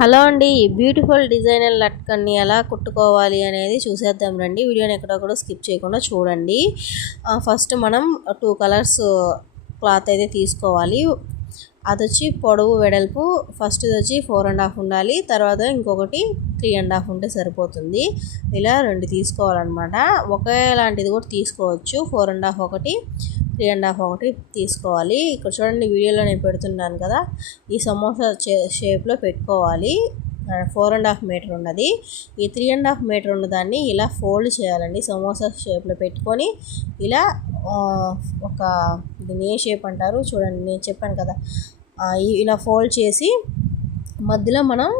Hello అండి, beautiful designer లట్కన్ని ఎలా కుట్టుకోవాలి అనేది చూసేద్దాం రండి. వీడియోని ఎక్కడొక్కడ స్కిప్ చేయకుండా చూడండి. ఫస్ట్ మనం 2 కలర్స్ క్లాత్ అయితే తీసుకోవాలి. అది వచ్చి పొడవు వెడల్పు ఫస్ట్ వచ్చి 4.5 ఉండాలి. తర్వాత ఇంకొకటి 3.5 ఉంటే సరిపోతుంది. ఇలా 2 తీసుకోవాలన్నమాట. ఒకేలాంటిది కూడా తీసుకోవచ్చు. 4.5 ఒకటి, 3.5 ఒకటి తీసుకోవాలి. ఇక్కడ చూడండి, వీడియోలో నేను పెడుతున్నాను కదా, ఈ సమోసా షేప్లో పెట్టుకోవాలి. 4.5 మీటర్ ఉన్నది. ఈ 3.5 మీటర్ ఉన్నదాన్ని ఇలా ఫోల్డ్ చేయాలండి. సమోసా షేప్లో పెట్టుకొని ఇలా ఒక దీన్ని ఏ షేప్ అంటారు చూడండి, నేను చెప్పాను కదా, ఇలా ఫోల్డ్ చేసి మధ్యలో మనం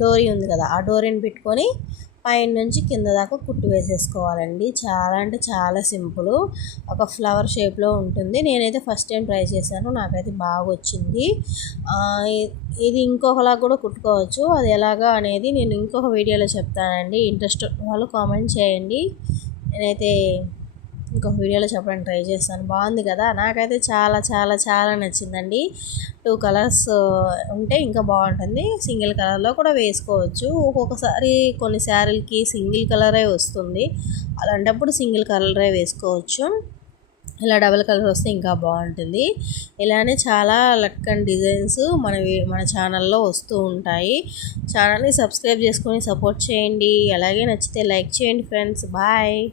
డోరీ ఉంది కదా, ఆ డోరీని పెట్టుకొని పైన నుంచి కింద దాకా కుట్టు వేసేసుకోవాలండి. చాలా అంటే చాలా సింపుల్. ఒక ఫ్లవర్ షేప్లో ఉంటుంది. నేనైతే ఫస్ట్ టైం ట్రై చేశాను, నాకైతే బాగా వచ్చింది. ఇది ఇంకొకలా కూడా కుట్టుకోవచ్చు. అది ఎలాగా అనేది నేను ఇంకొక వీడియోలో చెప్తానండి. ఇంట్రెస్ట్ వాళ్ళు కామెంట్ చేయండి. నేనైతే ఇంకొక వీడియోలో చెప్పడానికి ట్రై చేస్తాను. బాగుంది కదా, నాకైతే చాలా చాలా చాలా నచ్చిందండి. 2 కలర్స్ ఉంటే ఇంకా బాగుంటుంది. సింగిల్ కలర్లో కూడా వేసుకోవచ్చు. ఒక్కొక్కసారి కొన్ని శారీలకి సింగిల్ కలరే వస్తుంది. అలాంటప్పుడు సింగిల్ కలరే వేసుకోవచ్చు. ఇలా డబుల్ కలర్ వస్తే ఇంకా బాగుంటుంది. ఇలానే చాలా లట్కన్ డిజైన్స్ మన ఛానల్లో వస్తూ ఉంటాయి. ఛానల్ని సబ్స్క్రైబ్ చేసుకొని సపోర్ట్ చేయండి. అలాగే నచ్చితే లైక్ చేయండి ఫ్రెండ్స్. బాయ్.